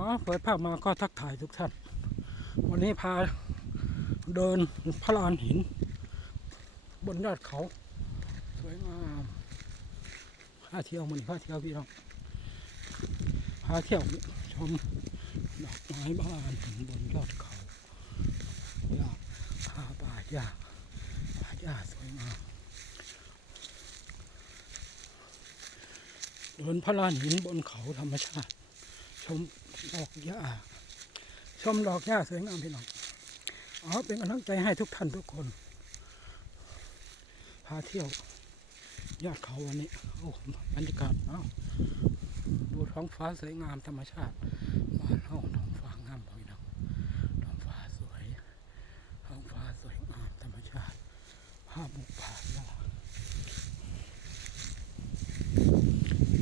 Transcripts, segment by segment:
อ๋อเปิดภาพมาก็ทักทายทุกท่าน วันนี้พาเดินพระลานหิน บนยอดเขา สวยงามพาเที่ยวมันพาเที่ยวพี่น้องพาเที่ยวชมดอกไม้บ้านหินบนยอดเขาหญ้าพาป่าหญ้าป่าหญ้าสวยงามเดินพระลานหินบนเขาธรรมชาติ ชมดอกหญ้าชมดอกหญ้าสวยงามพี่น้องอ๋อเป็นกำลังใจให้ทุกท่านทุกคน พาเที่ยวยอดเขาวันนี้โอ้บรรยากาศเอ้าดูท้องฟ้าสวยงามธรรมชาติบ้านเฮาท้องฟ้างามพี่น้องท้องฟ้าสวย ท้องฟ้าสวยงามธรรมชาติภาพบุกป่าหญ้า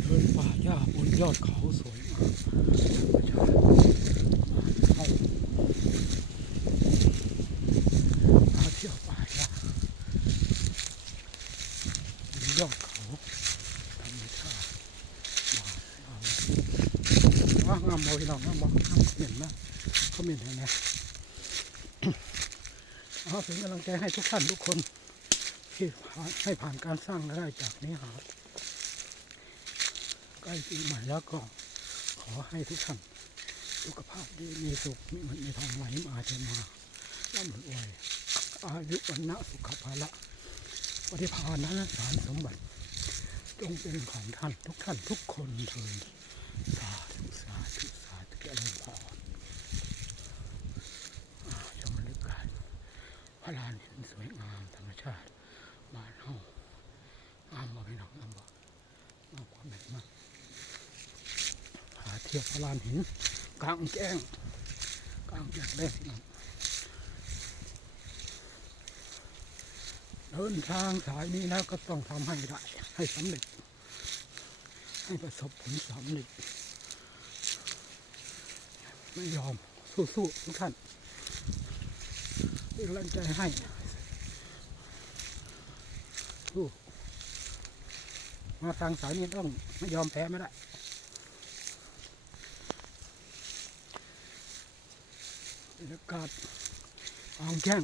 เดินป่าหญ้าบน ยอดเขาสวยงามธรรมชาเที่ยวป่าหญ้าบนยอดเขาธรรมชาติว้าวงามบ่พี่น้องงามบ่งามเห็นไหมเขาเห็นเห็นไหมเอาเป็นกำลังใจให้ทุกท่านทุกคนที่ผ่านให้ผ่านการสร้างรายได้จากนี้หา ใกล้ปีใหม่แล้วก็ขอให้ทุกท่านสุขภาพดีมีสุขมีเงินมีทองไหลมาเทมาร่ำรวยอายุวันนะสุขภาละปฏิภาณนั้นสารสมบัติ จงเป็นของท่านทุกท่านทุกคนเถิดสาธุสาธุสาธุเจริญพรอ่าชมบรรยากาศพระลานหินสวยงามธรรมชาติบ้านเฮางามบ่พี่น้องงามบ่งามความแบบมาก เที่ยวพลานหินกลางแจ้งกลางแจ้งได้พี่น้องเดินทางสายนี้แล้วก็ต้องทำให้ได้ให้สำเร็จ ให้ประสบผลสำเร็จ ไม่ยอมสู้ๆทุกท่านเป็นกำลังใจให้สู้มาทางสายนี้ต้องไม่ยอมแพ้ไม่ได้ รยากาศอ่างแจ้ง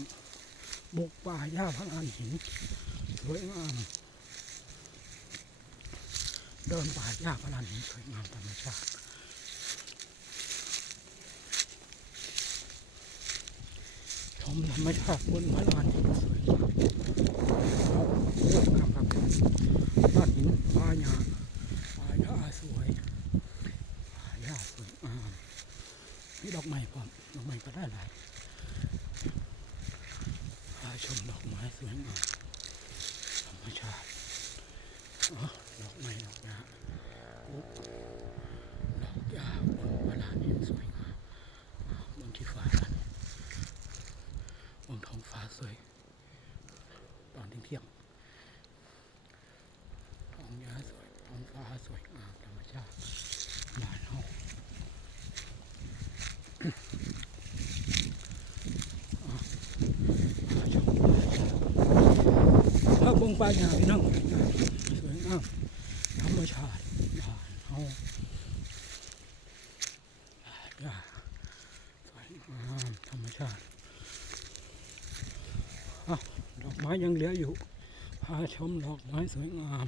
บุกป่าหญ้าพังอันหิน สวยงาม เดินป่าหญ้าพังอันหินสวยงามธรรมชาติชมธรรมชาติบนพระลานหินสวยงามสวยงามครับบ้านหินป่าหญ้าป่าหญ้าสวยป่าหญ้าสวยงามนี่ ดอกไม้พร้อมดอกไม้ก็ได้หลายพาชมดอกไม้สวยงามธรรมชาติอ๋อดอกไม้ดอกหญ้าอุ๊บดอกหญ้าบนพลานหินสวยงามบนที่ฟ้าบนท้องฟ้าสวย ตอนเที่ยงท้องหญ้าสวยท้องฟ้าสวยงามธรรมชาติบ้านเฮา พระบ งปลายาพี่น้องสวยงามธรรมชาติบ้านเฮาอย่าสวยงามธรรมชาติอ้าดอกไม้ยังเหลืออยู่พาชมดอกไม้สวยงาม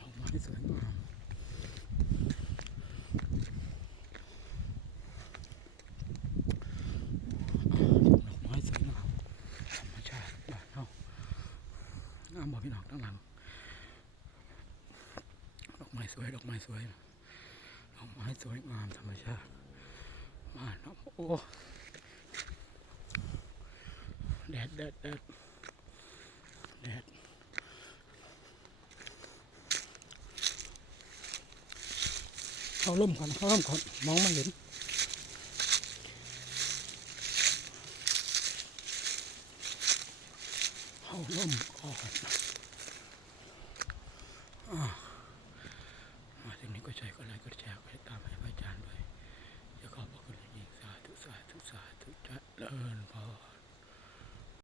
ดอกไม้สวยงามอ้าวชมดอกไม้สวยงามธรรมชาติบ้านเฮา งามบ่พี่น้องทั้งหลังดอกไม้สวยดอกไม้สวยดอกไม้สวยงามธรรมชาติมาเนาะโอ้แดดแดดแดดแดดเข้าร่มก่อนเข้าร่มก่อนมองไม่เห็น เข้า